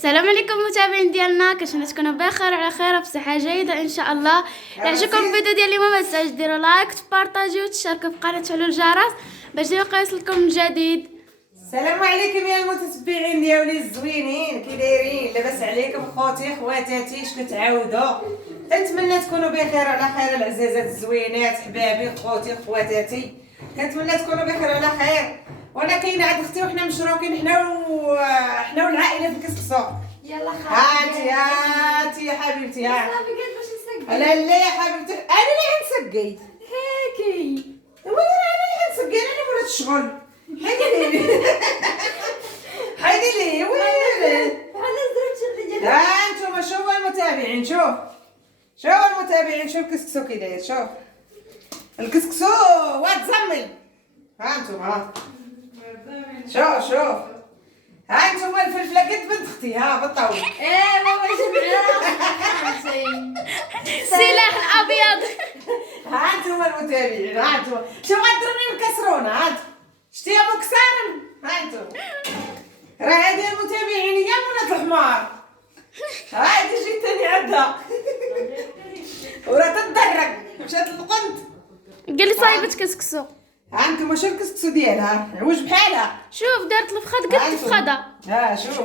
السلام عليكم متابعين ديالنا، كنتمنى تكونوا بخير وعلى خير بصحه جيده ان شاء الله. يعجبكم الفيديو ديال اليوم ما تنساوش ديروا لايك تبارطاجيو وتشاركوا في القناه وتفعلوا الجرس باش يوصلكم الجديد. السلام عليكم يا المتتبعين ديالي الزوينين، كي دايرين؟ لاباس عليكم خوتي خواتاتي؟ شنو تعاودوا؟ كنتمنى تكونوا بخير وعلى خير العزازات الزوينات حبابي خوتي خواتاتي، كنتمنى تكونوا بخير وعلى خير. وانا كاينه عند اختي وحنا مشروكين حنا والعائله في الكسكسو. يلا خالتي هاتي يا حبيبتي. ها صافي قالت باش نسقي. لا يا حبيبتي، انا اللي غنسقي. هاكي وانا اللي غنسقي، انا ولات الشغل. حيدي لي وين بحال زربت اللي ها انتم شوفوا المتابعين، شوفوا المتابعين، شوف الكسكسو كي داير، شوف الكسكسو واد زمل. ها انتم شوف ها انتم الفلفله قد بنت اختي. ها بالطول ماما جمعنا خالتي سلاح الابيض. ها انتم المتابعين، ها انتم شوف غدرني الكسرونه. ها شتي ابو كسارم؟ ها انتم راه هادي المتابعين هي ولات الحمار. هادي جيت ثاني عندها وراه تتدرك مشات للقنت. قال لي صايبه كسكسو. ها انتم شوف الكسكسو ديالها عوج بحالها. شوف دارت الفخاد قد الفخاده. ها شوف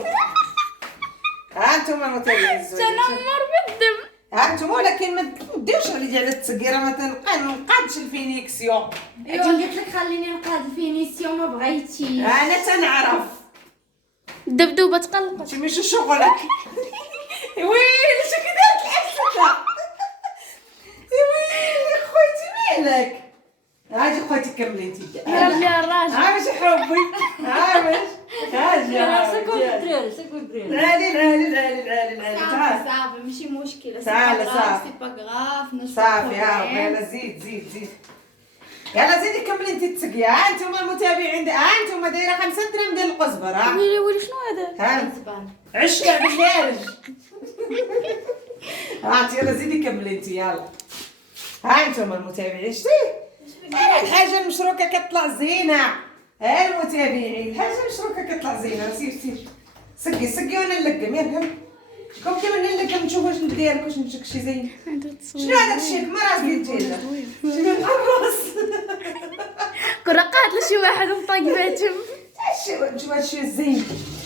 ها انتم المتابعين الزوينين، تنمر بالدم. ها انتم ولكن ما ديروش على التسكيره، ما نقادش الفينيكسيون. ايوا قلت لك خليني نقاد الفينيسيون ما بغيتيش. انا تنعرف الدبدوبه تقلقت. انت ماشي شغلك. ويلي شو كي دارت الحسنه. ويلي خويتي مالك؟ هاجي خويتي كملي انت. يا الراجل ها باش حبي، ها باش هاجي العالي صافي ماشي مشكله. تعال صافي. سي با غاف صافي. ها يلا زيد يلا زيدي كملي انت التسقيه. ها انتم المتابعين، ها انتم دايره 5 درهم ديال القزبر. ها ويلي شنو هذا؟ ها زبان عشكه بالخارج. ها انت يلا زيدي كملي انت يلا. ها انتم المتابعين شتي الحاجه المشروكه كتطلع زينه. ها المتابعين الحاجه المشروكه كتطلع زينه. سير سقي وانا نلقم. يلا كون كيما نلقم نشوف واش ندير لك، واش نشك شي زين. شنو هذاك الشيء ما راس ديال شنو الراس؟ كون قاتله شي واحد ومطيباتهم. نشوف هذا الشيء زين.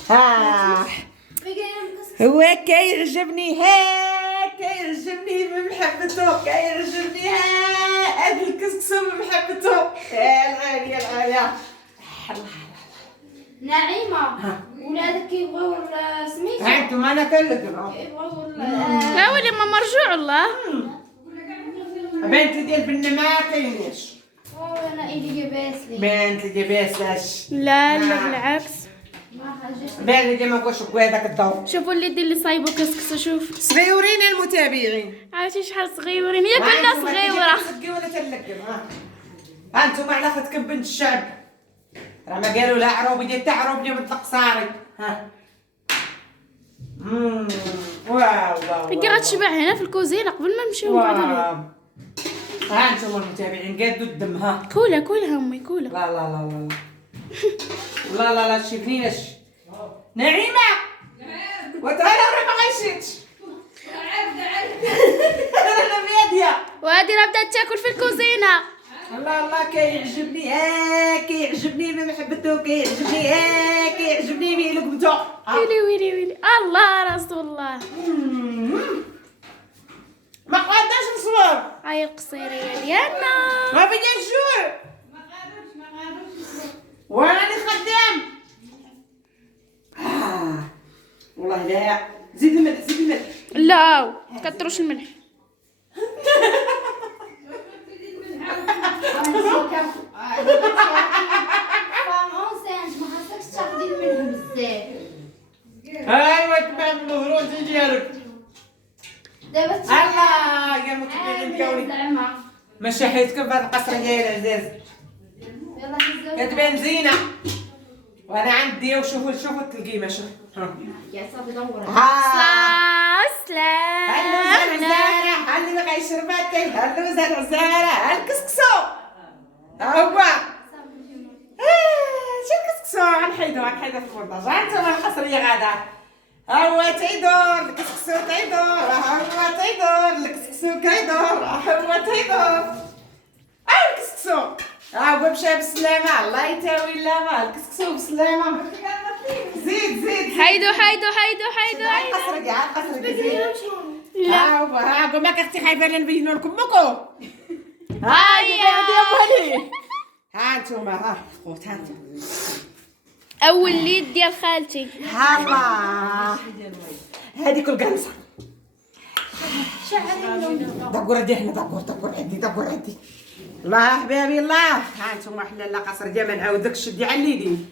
ها هو كيعجبني، كيعجبني بمحبته، كيعجبني هذا الكسكسو بمحبته. يا العالية نعيمه ولادك كيبغيو سميتو. ها انتم انا كنلقم. كيبغيو ها ولي ماما مرجوع الله. بنت ديال بنا ما كايناش. انا ايدي جاباسلي بنت اللي جاباساش. لا بالعكس. ما خرجتش. بان اللي ما نقولش بكوا هذاك الضوء. شوفوا اليدين اللي صايبوا كسكسو. شوف صغيورين المتابعين، عرفتي شحال صغيورين. هي كلنا صغيره. صغيره ولا تنلقم. ها انتم على اختكم بنت الشعب، راه ما قالوا لا عروبي ديال تاع عروبي مطلق صاري. ها واو كي غتشبع هنا في الكوزينه قبل ما نمشيو نقعدوا عليها. ها انتم المتابعين قادوا الدم. ها كولها امي كولها. لا شي بنينش. نعيمه وتعالى راه ما غيشيتش. انا بيديا وهادي راه بدات تاكل في الكوزينه. الله كيعجبني. كيعجبني بمحبته، كيعجبني بلقمته. ويلي الله رسول الله. ما قاداش نصور. هاي القصيريه ديالنا. ما بدي الجوع. وانا خدام. والله لا. زيد الملح. لا كتروش الملح. ما خاصكش تاخدي منهم بزاف. ايوا تبع المهروس ديالك. دابا الله يا متابعين ديالي، زعما ماشي حيتكم بهاد القصره ديال العزاز يلا هزوا كتبان زينه. وانا عندي وشوفوا التلقيمه. شوف يا صافي دورها. سلام. العزاره اللي ما غيشرباتي، العزاره الكسكسو. ها هو شو الكسكسو غنحيدو في الفرطاج. ها انتما القصريه غادا. ها هو تيدور الكسكسو تيدور، ها هو تيدور الكسكسو كيدور، ها هو تيدور الكسكسو، ها هو مشى بالسلامة الله يتاوي اللامة الكسكسو بالسلامة. زيد زيد حيدو حيدو حيدو حيدو حيدو. قصرك يا قصرك زيد. ها هو ماك اختي خايفة نبينو لكم موكو. هاي ها انتوما ها خوت ها انتوما. اول ليد ديال خالتي. الله هذيك القنصة دقور دي هنا دقور عندي الله حبابي الله. ها انتوما حلاله قصر ديما نعاودك شدي على اليدين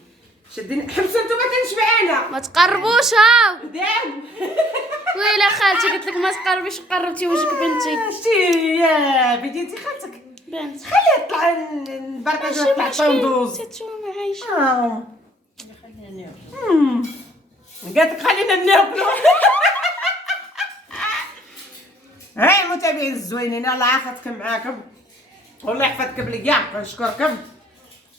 شدي حبسوا انتوما كنشبعانه ما تقربوش ها. دام ويلا خالتي قلت لك ما تقربيش قربتي وجهك بنتي. شتي يا بديتي خالتك بنت خليها تطلع نبركاجو تطلع طوندوز. تتوما عايشه. قالت لك خلينا ناكلو. هاي المتابعين الزوينين الله يحفظكم معاكم والله يحفظكم ليا. كنشكركم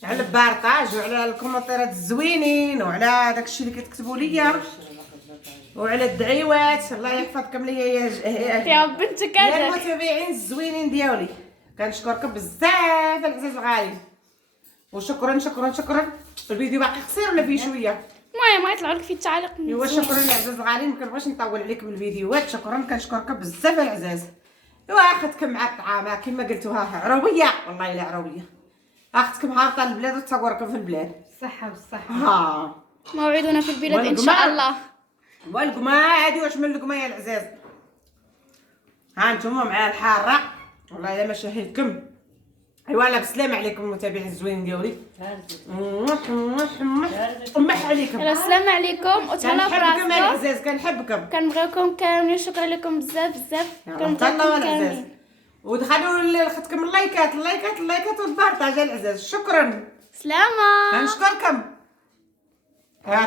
على البارطاج وعلى الكومنتيرات الزوينين وعلى داكشي اللي كتكتبوا ليا وعلى الدعيوات. الله يحفظكم ليا يا بنتك يا هذاك. المتابعين الزوينين ديالي. كنشكركم بزاف العزيز الغالي وشكرا شكرا شكرا. الفيديو باقي قصير ولا فيه شويه؟ المهم غيطلعوا لك في التعليق. ايوا شكرا العزاز الغالي. ما كنبغيش نطول عليكم الفيديوهات. شكرا كنشكركم بزاف العزاز. ايوا اخذتكم مع الطعام كما قلتوها عروبيه والله الا عروبيه. اخذتكم هابطه للبلاد وتصوركم في البلاد. صحة بالصحة. ها موعدنا في البلاد ان شاء الله. والقما هادي واش من القما يا العزاز. ها انتم مع الحاره والله الا ما شهيتكم. ايوا لا بسلام عليكم المتابعين الزوينين ديالي. طمح عليكم. السلام عليكم وتهلاو كنحبكم براسكم. العزاز كنحبكم. كنبغيوكم كاملين. شكرا لكم بزاف بزاف. الله العزاز. ودخلوا لختكم اللايكات والبارطاج العزاز. شكرا سلامة. كنشكركم. طلع